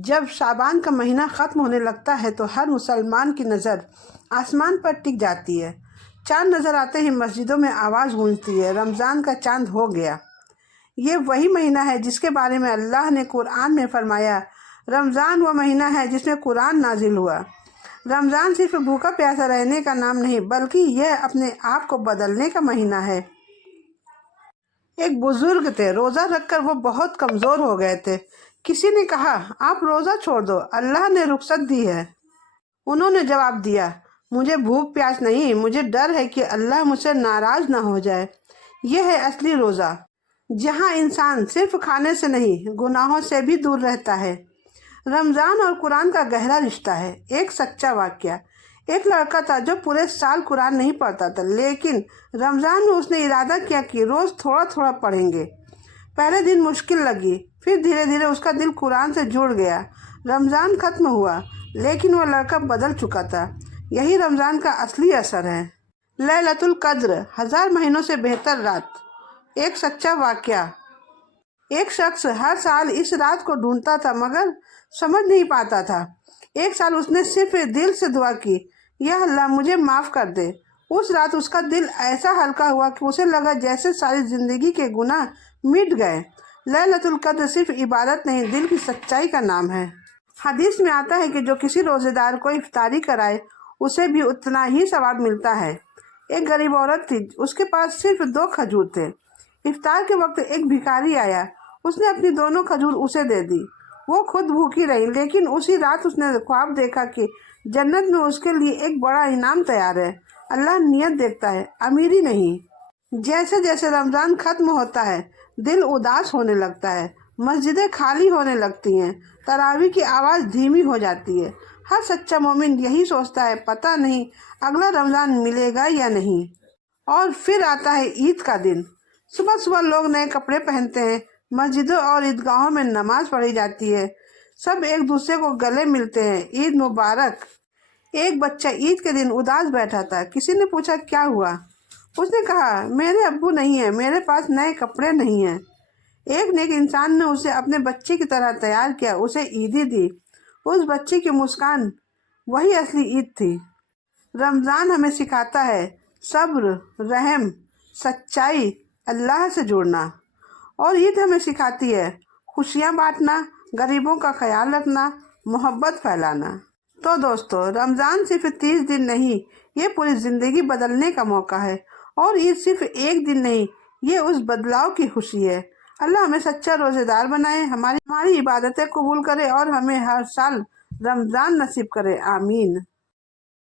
جب شعبان کا مہینہ ختم ہونے لگتا ہے تو ہر مسلمان کی نظر آسمان پر ٹک جاتی ہے۔ چاند نظر آتے ہی مسجدوں میں آواز گونجتی ہے، رمضان کا چاند ہو گیا۔ یہ وہی مہینہ ہے جس کے بارے میں اللہ نے قرآن میں فرمایا، رمضان وہ مہینہ ہے جس میں قرآن نازل ہوا۔ رمضان صرف بھوکا پیاسا رہنے کا نام نہیں بلکہ یہ اپنے آپ کو بدلنے کا مہینہ ہے۔ ایک بزرگ تھے، روزہ رکھ کر وہ بہت کمزور ہو گئے تھے۔ کسی نے کہا، آپ روزہ چھوڑ دو، اللہ نے رخصت دی ہے۔ انہوں نے جواب دیا، مجھے بھوک پیاس نہیں، مجھے ڈر ہے کہ اللہ مجھ سے ناراض نہ ہو جائے۔ یہ ہے اصلی روزہ، جہاں انسان صرف کھانے سے نہیں گناہوں سے بھی دور رہتا ہے۔ رمضان اور قرآن کا گہرا رشتہ ہے۔ ایک سچا واقعہ، ایک لڑکا تھا جو پورے سال قرآن نہیں پڑھتا تھا، لیکن رمضان میں اس نے ارادہ کیا کہ روز تھوڑا تھوڑا پڑھیں گے۔ پہلے دن مشکل لگی، پھر دھیرے دھیرے اس کا دل قرآن سے جڑ گیا۔ رمضان ختم ہوا لیکن وہ لڑکا بدل چکا تھا۔ یہی رمضان کا اصلی اثر ہے۔ لیلۃ القدر، 1000 مہینوں سے بہتر رات۔ ایک سچا واقعہ، ایک شخص ہر سال اس رات کو ڈھونڈتا تھا مگر سمجھ نہیں پاتا تھا۔ ایک سال اس نے صرف دل سے دعا کی، یا اللہ مجھے معاف کر دے۔ اس رات اس کا دل ایسا ہلکا ہوا کہ اسے لگا جیسے ساری زندگی کے گناہ مٹ گئے۔ لیلۃ القدر صرف عبادت نہیں، دل کی سچائی کا نام ہے۔ حدیث میں آتا ہے کہ جو کسی روزے دار کو افطاری کرائے اسے بھی اتنا ہی ثواب ملتا ہے۔ ایک غریب عورت تھی، اس کے پاس صرف 2 کھجور تھے۔ افطار کے وقت ایک بھکاری آیا، اس نے اپنی دونوں کھجور اسے دے دی۔ وہ خود بھوکی رہی لیکن اسی رات اس نے خواب دیکھا کہ جنت میں اس کے لیے ایک بڑا انعام تیار ہے۔ اللہ نیت دیکھتا ہے، امیری نہیں۔ جیسے جیسے رمضان ختم ہوتا ہے دل اداس ہونے لگتا ہے، مسجدیں خالی ہونے لگتی ہیں، تراویح کی آواز دھیمی ہو جاتی ہے۔ ہر سچا مومن یہی سوچتا ہے، پتہ نہیں اگلا رمضان ملے گا یا نہیں۔ اور پھر آتا ہے عید کا دن۔ صبح صبح لوگ نئے کپڑے پہنتے ہیں، مسجدوں اور عیدگاہوں میں نماز پڑھی جاتی ہے، سب ایک دوسرے کو گلے ملتے ہیں، عید مبارک۔ ایک بچہ عید کے دن اداس بیٹھا تھا، کسی نے پوچھا کیا ہوا؟ اس نے کہا، میرے ابو نہیں ہیں، میرے پاس نئے کپڑے نہیں ہیں۔ ایک نیک انسان نے اسے اپنے بچے کی طرح تیار کیا، اسے عیدی دی۔ اس بچے کی مسکان وہی اصلی عید تھی۔ رمضان ہمیں سکھاتا ہے صبر، رحم، سچائی، اللہ سے جڑنا۔ اور عید ہمیں سکھاتی ہے خوشیاں بانٹنا، غریبوں کا خیال رکھنا، محبت پھیلانا۔ تو دوستو، رمضان صرف 30 دن نہیں، یہ پوری زندگی بدلنے کا موقع ہے۔ اور عید صرف ایک دن نہیں، یہ اس بدلاؤ کی خوشی ہے۔ اللہ ہمیں سچا روزے دار بنائے، ہماری عبادتیں قبول کرے اور ہمیں ہر سال رمضان نصیب کرے، آمین۔